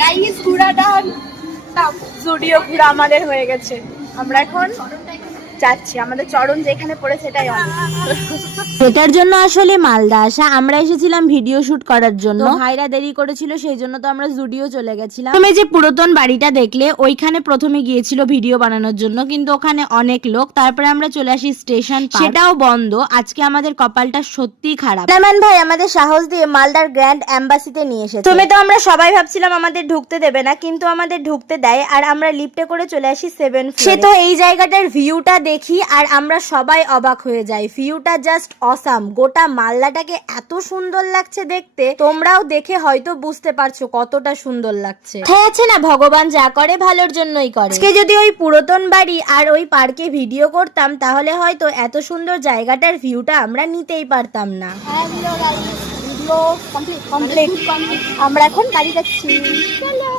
Guys ঘোরাটা জুডিও ঘোরা আমাদের হয়ে গেছে। আমরা এখন যাচ্ছি, আমাদের চরণ যেখানে পড়েছে সেটাই অনেক। এটার জন্য আসলে মালদা আসা, আমরা এসেছিলাম ভিডিও শুট করার জন্য। ভাইরা দেরি করেছিল সেই জন্য তো আমরা জুডিও চলে গেছিলাম। তুমি যে পুরাতন বাড়িটা দেখলে ওইখানে প্রথমে গিয়েছিল ভিডিও বানানোর জন্য, কিন্তু ওখানে অনেক লোক, তারপরে আমরা চলে আসি স্টেশন, সেটাও বন্ধ। আজকে আমাদের কপালটা সত্যি খারাপ। সালমান ভাই আমাদের সাহস দিয়ে মালদার গ্র্যান্ড অ্যাম্বাসিতে নিয়ে এসেছে। তুমি তো আমরা সবাই ভাবছিলাম আমাদের ঢুকতে দেবে না, কিন্তু আমাদের ঢুকতে দেয় আর আমরা লিফটে করে চলে আসি 7 ফ্লোরে। সে তো এই জায়গাটার ভিউটা দেখি আর আমরা সবাই অবাক হয়ে যাই। ভিউটা জাস্ট অসাম, গোটা মালদাটাকে এত সুন্দর লাগছে দেখতে। তোমরাও দেখে হয়তো বুঝতে পারছো কতটা সুন্দর লাগছে। হ্যাঁ আছে না, ভগবান যা করে ভালোর জন্যই করে। আজকে যদি ওই পুরাতন বাড়ি আর ওই পার্কে ভিডিও করতাম তাহলে হয়তো এত সুন্দর জায়গাটার ভিউটা আমরা নিতেই পারতাম না। Video complete. আমরা এখন বাড়ি যাচ্ছি। চলো।